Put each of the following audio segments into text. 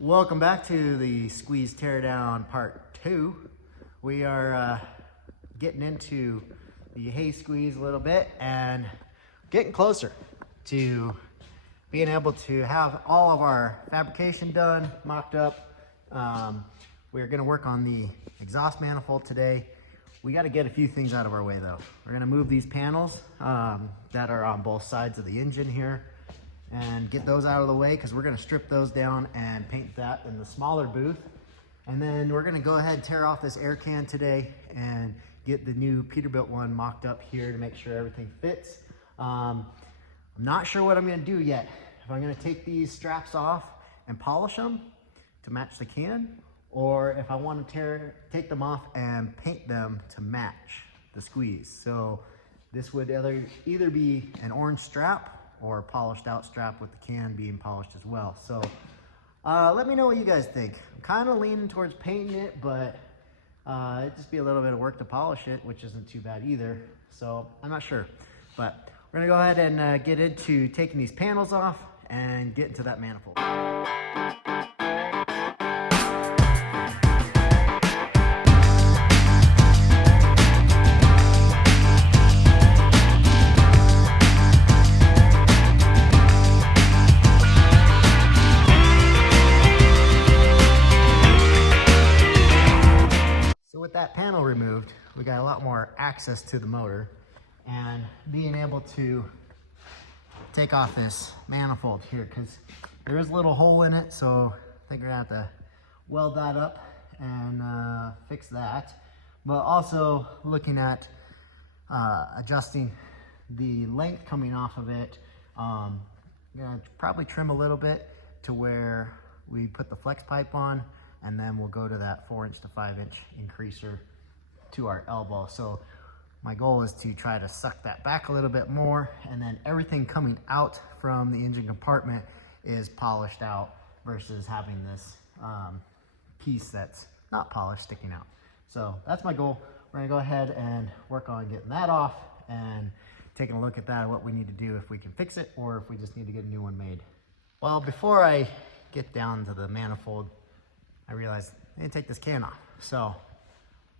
Welcome back to the Squeeze Teardown Part 2. We are getting into the hay squeeze a little bit and getting closer to being able to have all of our fabrication done, mocked up. We're going to work on the exhaust manifold today. We got to get a few things out of our way though. We're going to move these panels that are on both sides of the engine here and get those out of the way because we're going to strip those down and paint that in the smaller booth. And then we're going to go ahead and tear off this air can today and get the new Peterbilt one mocked up here to make sure everything fits. I'm not sure what I'm going to do yet. If I'm going to take these straps off and polish them to match the can, or if I want to take them off and paint them to match the squeeze. So this would either be an orange strap or a polished out strap with the can being polished as well. So let me know what you guys think. I'm kind of leaning towards painting it, but it'd just be a little bit of work to polish it, which isn't too bad either. So I'm not sure, but we're gonna go ahead and get into taking these panels off and get into that manifold. With that panel removed, we got a lot more access to the motor, and being able to take off this manifold here because there is a little hole in it, so I think we're gonna have to weld that up and fix that. But also looking at adjusting the length coming off of it. Gonna probably trim a little bit to where we put the flex pipe on, and then we'll go to that 4-inch to 5-inch increaser to our elbow. So my goal is to try to suck that back a little bit more, and then everything coming out from the engine compartment is polished out versus having this piece that's not polished sticking out. So that's my goal. We're gonna go ahead and work on getting that off and taking a look at that, what we need to do, if we can fix it or if we just need to get a new one made. Well, before I get down to the manifold, I realized I didn't take this can off, so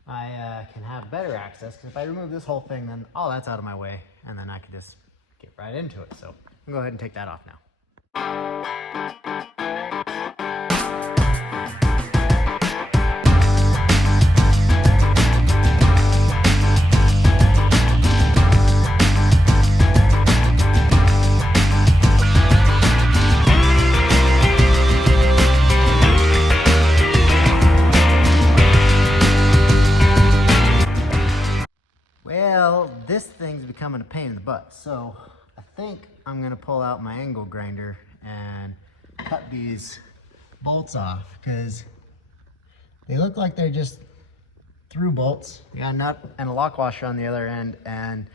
I can have better access, because if I remove this whole thing, then all that's out of my way, and then I can just get right into it. So I'm gonna go ahead and take that off now. This thing's becoming a pain in the butt, so I think I'm gonna pull out my angle grinder and cut these bolts off because they look like they're just through bolts. We got a nut and a lock washer on the other end, and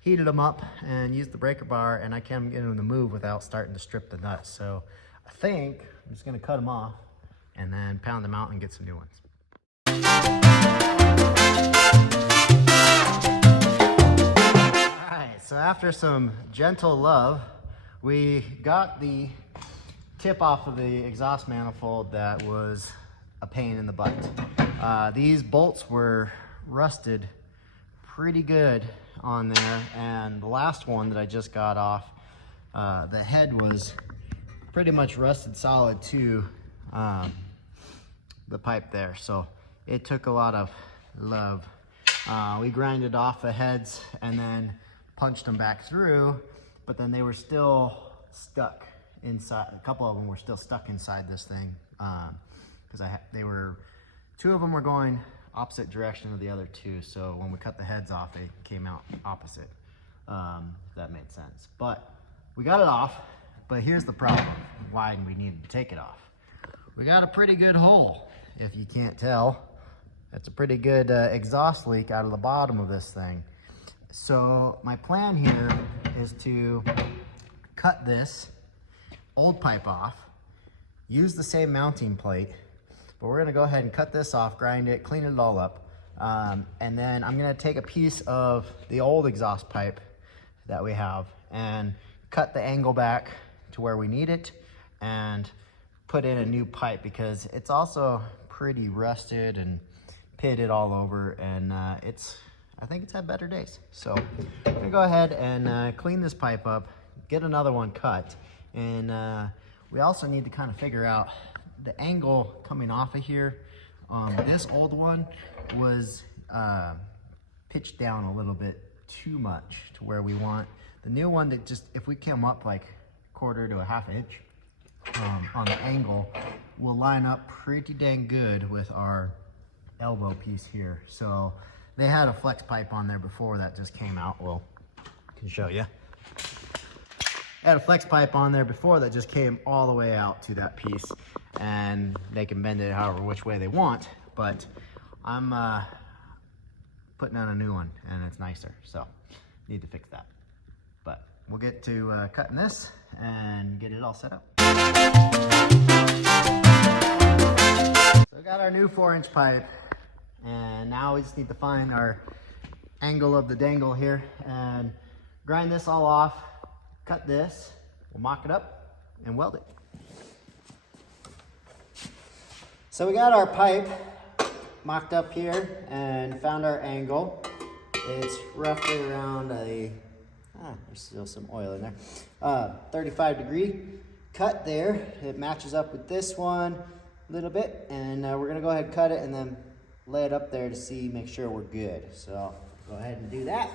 heated them up and used the breaker bar, and I can't get them to move without starting to strip the nuts. So I think I'm just gonna cut them off and then pound them out and get some new ones. So after some gentle love, we got the tip off of the exhaust manifold that was a pain in the butt. These bolts were rusted pretty good on there, and the last one that I just got off, the head was pretty much rusted solid to the pipe there. So it took a lot of love. We grinded off the heads and then punched them back through, but then they were still stuck inside. A couple of them were still stuck inside this thing because two of them were going opposite direction of the other two. So when we cut the heads off, they came out opposite. If that made sense. But we got it off. But here's the problem: why we needed to take it off. We got a pretty good hole. If you can't tell, that's a pretty good exhaust leak out of the bottom of this thing. So my plan here is to cut this old pipe off, use the same mounting plate, but we're gonna go ahead and cut this off, grind it, clean it all up, and then I'm gonna take a piece of the old exhaust pipe that we have and cut the angle back to where we need it and put in a new pipe because it's also pretty rusted and pitted all over, and I think it's had better days. So I'm gonna go ahead and clean this pipe up, get another one cut, and we also need to kind of figure out the angle coming off of here. This old one was pitched down a little bit too much to where we want the new one that just, if we come up like 1/4 to a 1/2 inch on the angle, will line up pretty dang good with our elbow piece here. So they had a flex pipe on there before that just came out. Well, I can show you. Had a flex pipe on there before that just came all the way out to that piece, and they can bend it however which way they want, but I'm putting on a new one and it's nicer, so need to fix that. But we'll get to cutting this and get it all set up. So we got our new 4-inch pipe, and now we just need to find our angle of the dangle here and grind this all off, cut this, we'll mock it up and weld it. So we got our pipe mocked up here and found our angle. It's roughly around there's still some oil in there, 35-degree cut there. It matches up with this one a little bit, and we're gonna go ahead and cut it and then lay it up there to make sure we're good. So go ahead and do that.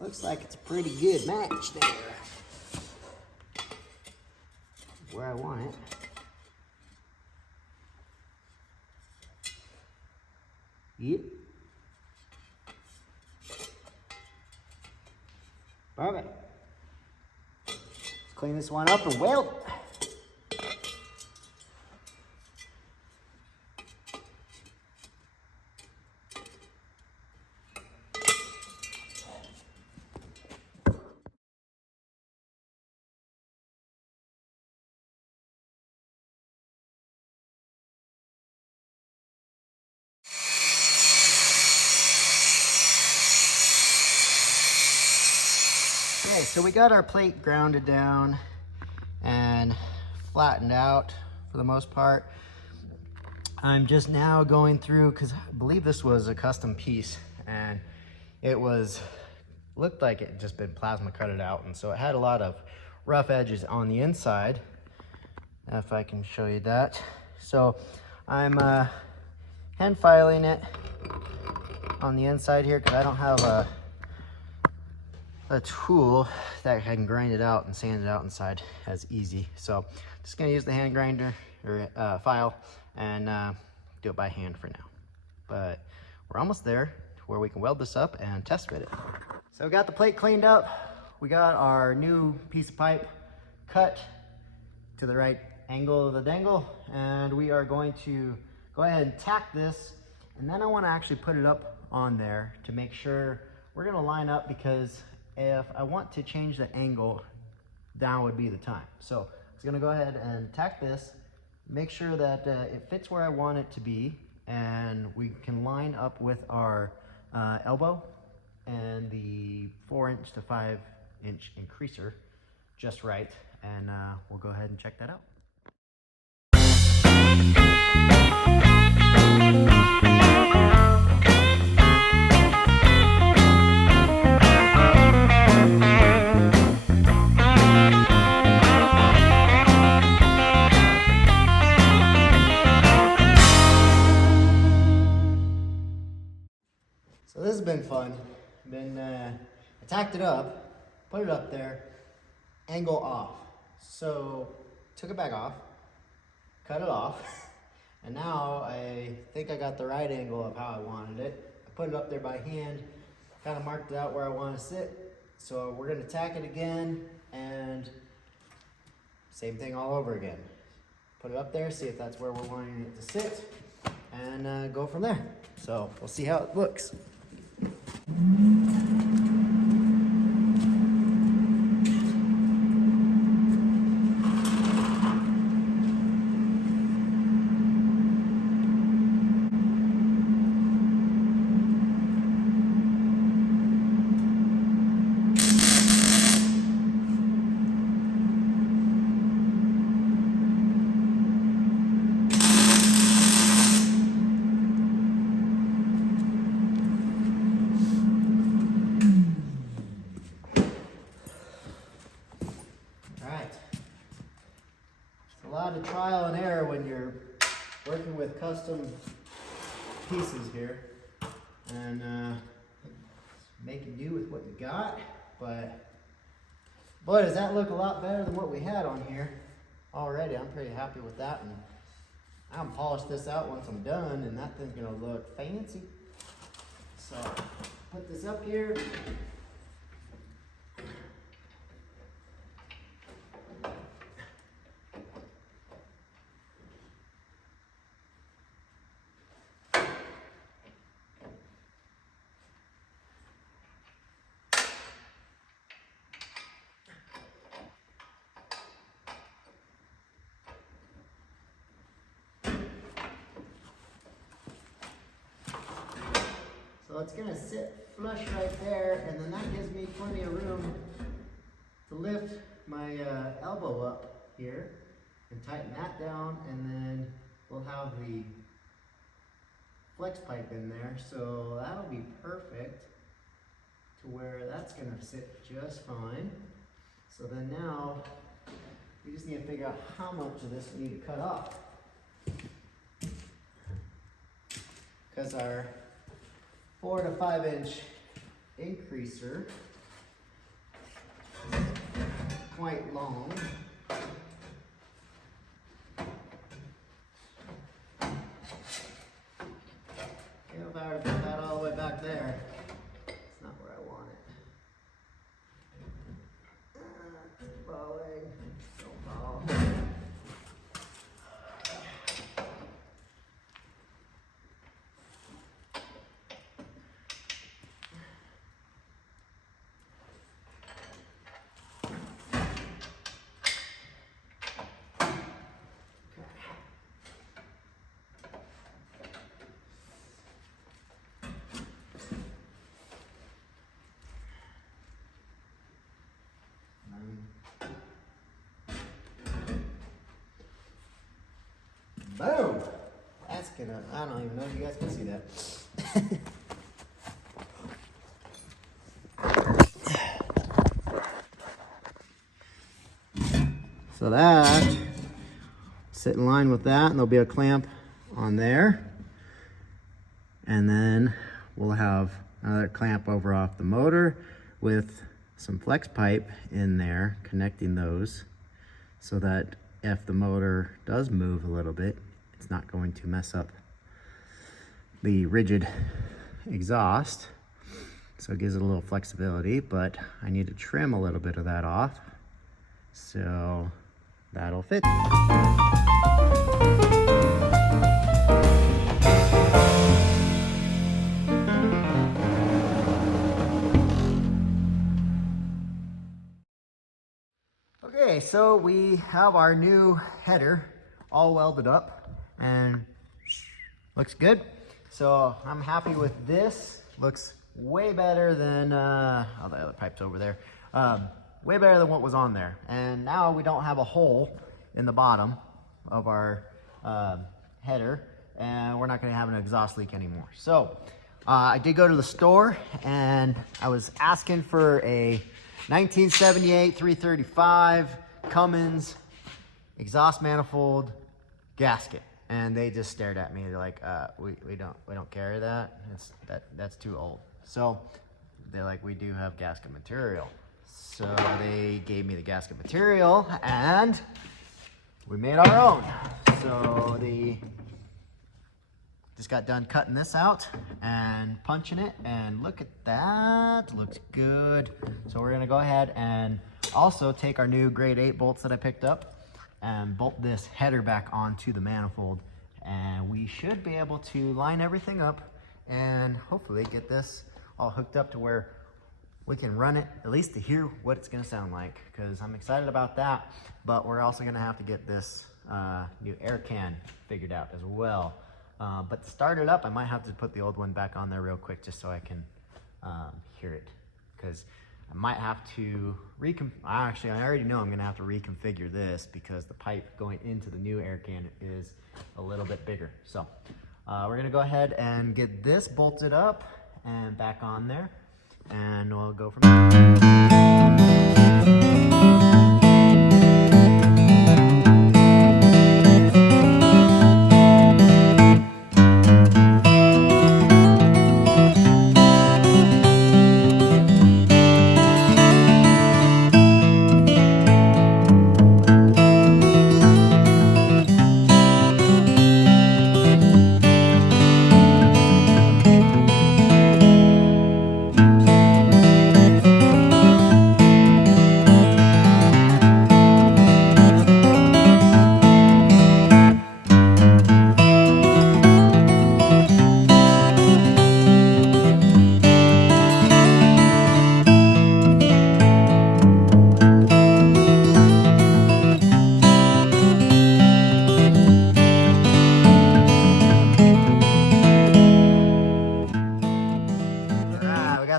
Looks like it's a pretty good match there. Where I want it. Yep. Perfect. Let's clean this one up and weld it. Okay, so we got our plate grounded down and flattened out for the most part. I'm just now going through, because I believe this was a custom piece, and it looked like it had just been plasma cutted out, and so it had a lot of rough edges on the inside, if I can show you that. So I'm hand filing it on the inside here because I don't have a tool that can grind it out and sand it out inside as easy. So just gonna use the hand grinder or file and do it by hand for now. But we're almost there to where we can weld this up and test fit it. So we got the plate cleaned up. We got our new piece of pipe cut to the right angle of the dangle, and we are going to go ahead and tack this, and then I want to actually put it up on there to make sure we're going to line up, because if I want to change the angle, now would be the time. So I'm going to go ahead and tack this, make sure that it fits where I want it to be, and we can line up with our elbow and the 4-inch to 5-inch increaser just right, and we'll go ahead and check that out. So this has been fun. I tacked it up, put it up there, angle off. So took it back off, cut it off, and now I think I got the right angle of how I wanted it. I put it up there by hand, kind of marked it out where I want to sit. So we're going to tack it again and same thing all over again. Put it up there, see if that's where we're wanting it to sit, and go from there. So we'll see how it looks. A lot of trial and error when you're working with custom pieces here, and making do with what you got. But boy, does that look a lot better than what we had on here already. I'm pretty happy with that, and I'm gonna polish this out once I'm done, and that thing's gonna look fancy. So put this up here. So it's gonna sit flush right there, and then that gives me plenty of room to lift my elbow up here and tighten that down, and then we'll have the flex pipe in there, so that'll be perfect to where that's gonna sit just fine. So then now we just need to figure out how much of this we need to cut off, because our 4 to 5 inch increaser is quite long. If I were to put that all the way back there, it's not where I want it. It's falling. Don't fall. Boom! That's gonna, I don't even know if you guys can see that. So that, sit in line with that, and there'll be a clamp on there. And then we'll have another clamp over off the motor with some flex pipe in there connecting those, so that if the motor does move a little bit, it's not going to mess up the rigid exhaust. So it gives it a little flexibility, but I need to trim a little bit of that off, so that'll fit. Okay, so we have our new header all welded up and looks good. So I'm happy with this. Looks way better than, oh, the other pipe's over there. Way better than what was on there. And now we don't have a hole in the bottom of our header, and we're not gonna have an exhaust leak anymore. So I did go to the store, and I was asking for a 1978 335 Cummins exhaust manifold gasket, and they just stared at me. They're like, we don't carry that. That's too old. So they're like, we do have gasket material. So they gave me the gasket material, and we made our own. So they just got done cutting this out and punching it, and look at that, looks good. So we're gonna go ahead and also take our new grade 8 bolts that I picked up and bolt this header back onto the manifold, and we should be able to line everything up and hopefully get this all hooked up to where we can run it, at least to hear what it's gonna sound like, because I'm excited about that. But we're also gonna have to get this new air can figured out as well. But to start it up, I might have to put the old one back on there real quick just so I can hear it, because I might have to actually, I already know I'm gonna have to reconfigure this because the pipe going into the new air can is a little bit bigger. So we're gonna go ahead and get this bolted up and back on there, and we'll go from there.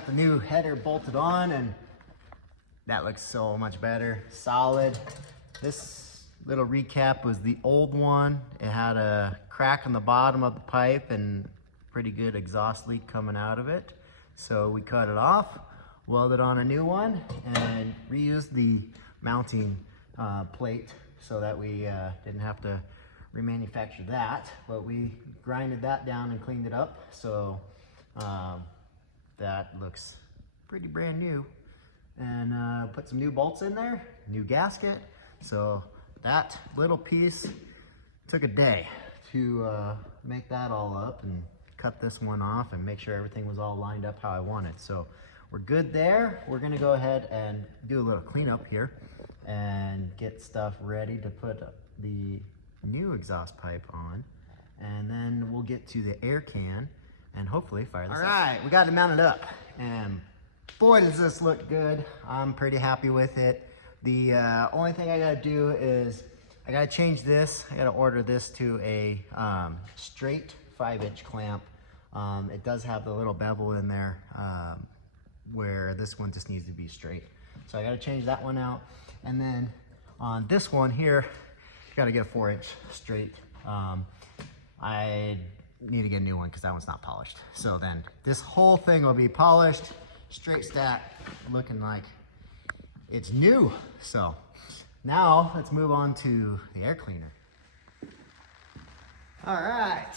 The new header bolted on, and that looks so much better, solid. This little recap was the old one. It had a crack on the bottom of the pipe and pretty good exhaust leak coming out of it, so we cut it off, welded on a new one, and reused the mounting plate so that we didn't have to remanufacture that, but we grinded that down and cleaned it up, so that looks pretty brand new. And put some new bolts in there, new gasket. So that little piece took a day to make that all up and cut this one off and make sure everything was all lined up how I wanted. So we're good there. We're gonna go ahead and do a little cleanup here and get stuff ready to put the new exhaust pipe on. And then we'll get to the air can and hopefully fire this up. All right, we got it mounted up, and boy does this look good. I'm pretty happy with it. The only thing I gotta do is I gotta change this. I gotta order this to a straight 5-inch clamp. It does have the little bevel in there where this one just needs to be straight. So I gotta change that one out. And then on this one here, gotta get a 4-inch straight. I need to get a new one because that one's not polished. So then this whole thing will be polished, straight stack, looking like it's new. So now let's move on to the air cleaner. All right.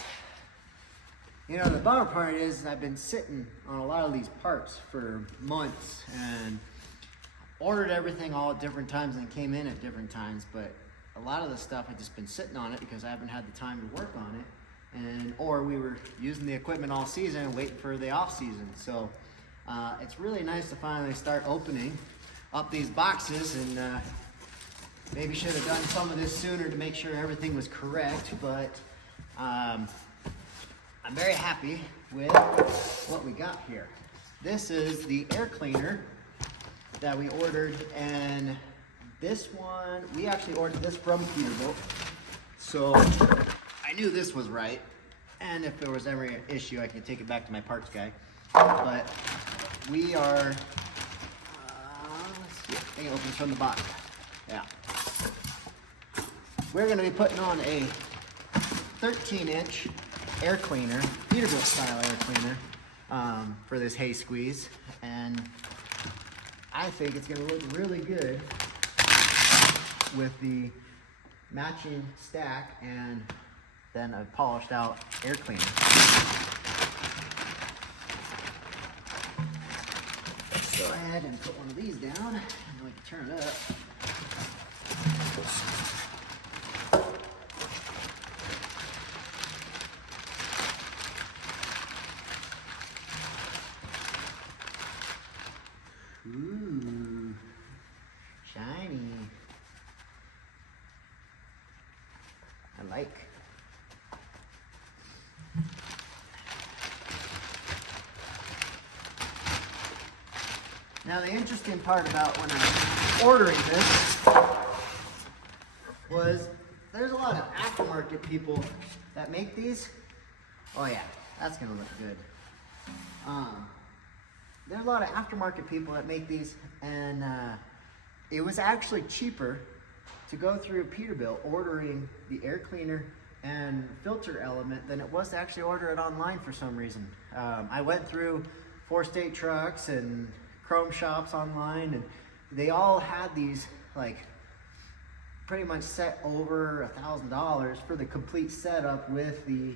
You know, the bummer part is I've been sitting on a lot of these parts for months and ordered everything all at different times and came in at different times, but a lot of the stuff I've just been sitting on it because I haven't had the time to work on it. Or we were using the equipment all season and waiting for the off season. So it's really nice to finally start opening up these boxes, and maybe should have done some of this sooner to make sure everything was correct, but I'm very happy with what we got here. This is the air cleaner that we ordered, and this one, we actually ordered this from Peterbilt. So I knew this was right, and if there was ever an issue, I could take it back to my parts guy. But we are, let's see, I think it opens from the bottom. Yeah. We're gonna be putting on a 13-inch air cleaner, Peterbilt style air cleaner, for this hay squeeze, and I think it's gonna look really good with the matching stack and then a polished out air cleaner. Let's go ahead and put one of these down, and then we can turn it up. Ooh, shiny. I like. Now the interesting part about when I'm ordering this was there's a lot of aftermarket people that make these. Oh yeah, that's gonna look good. There's a lot of aftermarket people that make these, and it was actually cheaper to go through Peterbilt ordering the air cleaner and filter element than it was to actually order it online for some reason. I went through 4 State Trucks and Chrome Shops online, and they all had these like pretty much set over $1,000 for the complete setup with the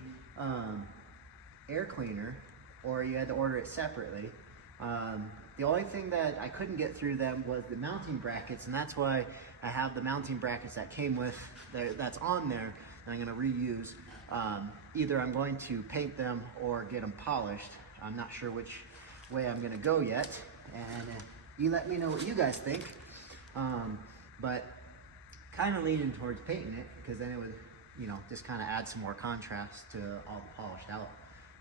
air cleaner, or you had to order it separately. The only thing that I couldn't get through them was the mounting brackets, and that's why I have the mounting brackets that came with that's on there that I'm going to reuse. Either I'm going to paint them or get them polished. I'm not sure which way I'm going to go yet, and you let me know what you guys think. But kind of leaning towards painting it, because then it would, you know, just kind of add some more contrast to all the polished out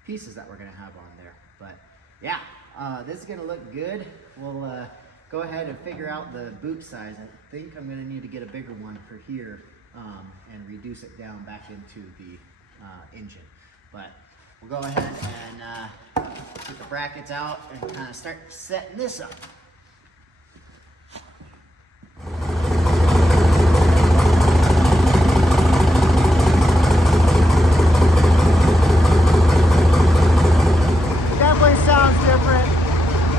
pieces that we're going to have on there. But yeah, this is going to look good. We'll go ahead and figure out the boot size. I think I'm going to need to get a bigger one for here and reduce it down back into the engine. But we'll go ahead and get the brackets out and kind of start setting this up. Sounds different,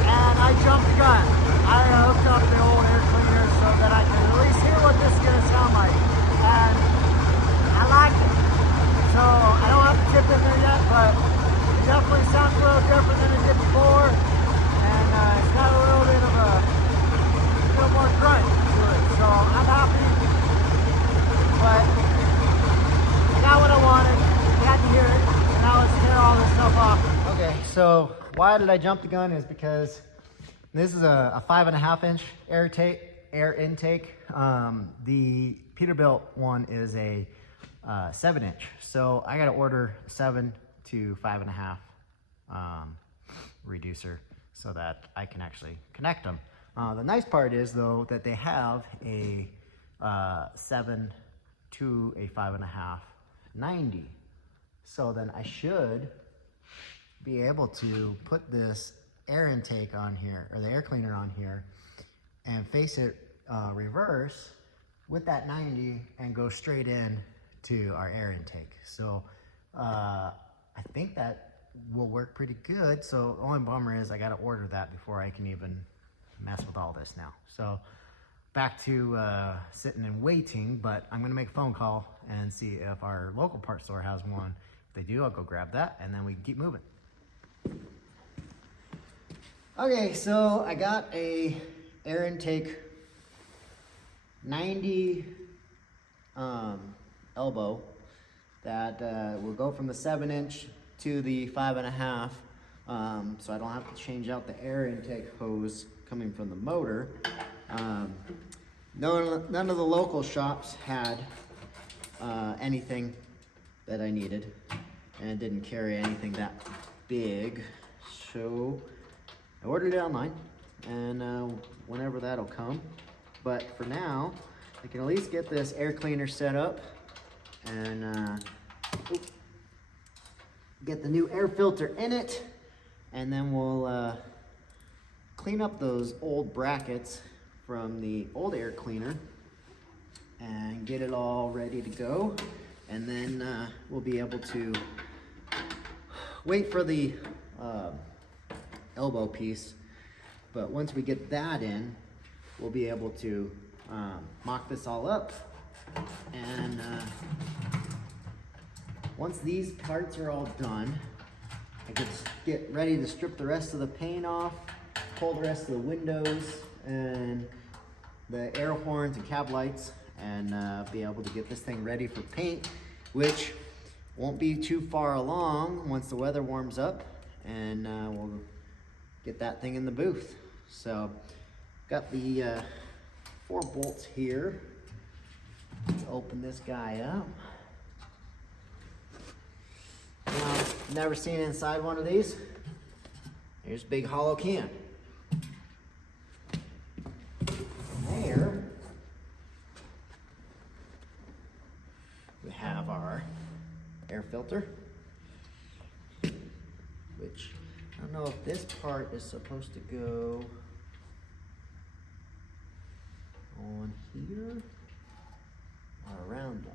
and I jumped the gun. I hooked up the old air cleaner so that I can at least hear what this is going to sound like, and I like it. So I don't have to tip in there yet, but it definitely sounds a little different than it did before, and it's got a little bit of a little more crunch to it. So I'm happy, but I got what I wanted. You had to hear it, and now let's tear all this stuff off. Okay, so why did I jump the gun is because this is a 5.5 inch air intake. The Peterbilt one is a 7 inch. So I got to order 7 to 5.5 reducer so that I can actually connect them. The nice part is though that they have a 7 to a 5.5 90. So then I should be able to put this air intake on here, or the air cleaner on here, and face it reverse with that 90 and go straight in to our air intake. So I think that will work pretty good. So the only bummer is I got to order that before I can even mess with all this now. So back to sitting and waiting, but I'm gonna make a phone call and see if our local parts store has one. If they do, I'll go grab that, and then we can keep moving. Okay, so I got a air intake 90 elbow that will go from the 7 inch to the 5.5, so I don't have to change out the air intake hose coming from the motor. None of the local shops had anything that I needed, and didn't carry anything that big, so I ordered it online, and whenever that'll come. But for now, I can at least get this air cleaner set up and get the new air filter in it, and then we'll clean up those old brackets from the old air cleaner and get it all ready to go. And then we'll be able to wait for the elbow piece, but once we get that in, we'll be able to mock this all up. And once these parts are all done, I can get ready to strip the rest of the paint off, pull the rest of the windows and the air horns and cab lights, and be able to get this thing ready for paint, which won't be too far along once the weather warms up, and we'll get that thing in the booth. So got the 4 bolts here. Let's open this guy up. Now, never seen inside one of these. Here's a big hollow can. There, we have our air filter, which I don't know if this part is supposed to go on here or around there.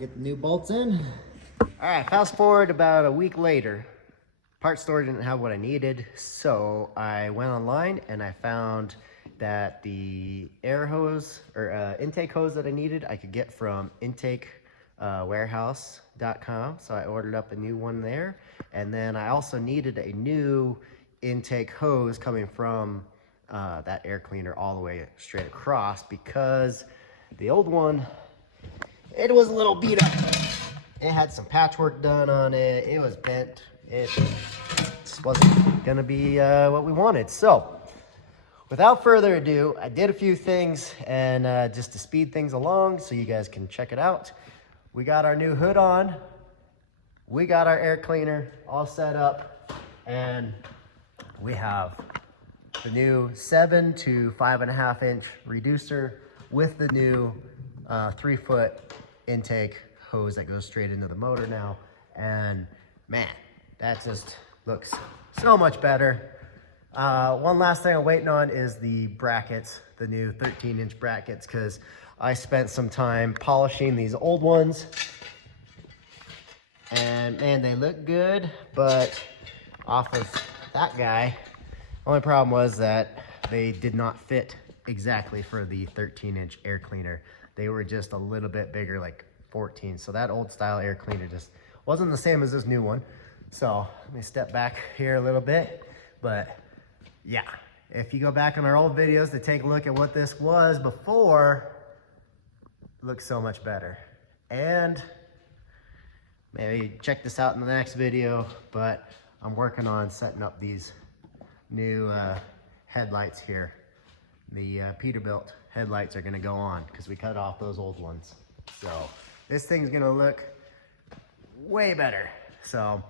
Get the new bolts in. All right, fast forward about a week later. Part store didn't have what I needed, so I went online and I found that the air hose or intake hose that I needed, I could get from intakewarehouse.com. So I ordered up a new one there. And then I also needed a new intake hose coming from that air cleaner all the way straight across, because the old one, it was a little beat up. It had some patchwork done on it. It was bent. It just wasn't gonna be what we wanted. So without further ado, I did a few things and just to speed things along so you guys can check it out. We got our new hood on. We got our air cleaner all set up, and we have the new 7 to 5.5 inch reducer with the new 3-foot intake hose that goes straight into the motor now. And man, that just looks so much better. One last thing I'm waiting on is the brackets, the new 13-inch brackets, because I spent some time polishing these old ones, and man, they look good, but off of that guy, only problem was that they did not fit exactly for the 13-inch air cleaner. They were just a little bit bigger, like 14. So that old style air cleaner just wasn't the same as this new one. So let me step back here a little bit. But yeah, if you go back on our old videos to take a look at what this was before, it looks so much better. And maybe check this out in the next video, but I'm working on setting up these new headlights here. The Peterbilt headlights are gonna go on because we cut off those old ones. So this thing's gonna look way better. So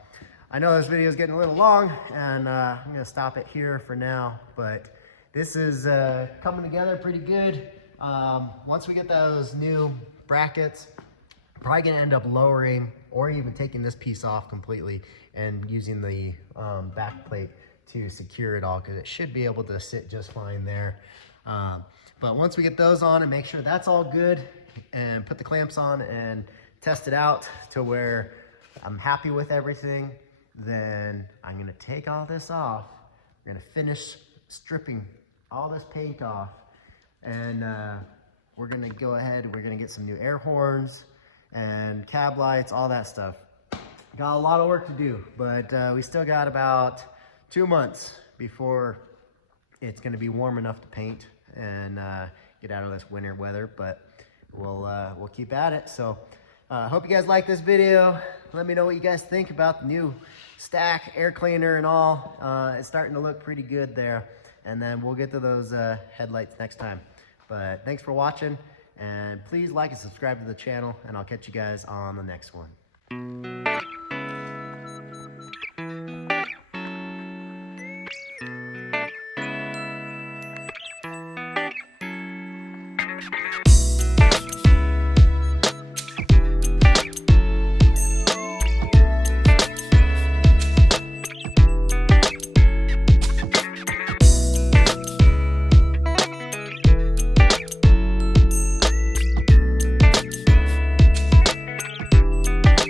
I know this video is getting a little long, and I'm gonna stop it here for now, but this is coming together pretty good. Once we get those new brackets, probably gonna end up lowering or even taking this piece off completely and using the back plate to secure it all, because it should be able to sit just fine there. But once we get those on and make sure that's all good and put the clamps on and test it out to where I'm happy with everything, then I'm gonna take all this off. We're gonna finish stripping all this paint off, and we're gonna go ahead, we're gonna get some new air horns and cab lights, all that stuff. Got a lot of work to do, but we still got about 2 months before it's gonna be warm enough to paint and get out of this winter weather, but we'll keep at it. So hope you guys like this video. Let me know what you guys think about the new stack air cleaner and all. It's starting to look pretty good there, and then we'll get to those headlights next time. But thanks for watching, and please like and subscribe to the channel, and I'll catch you guys on the next one.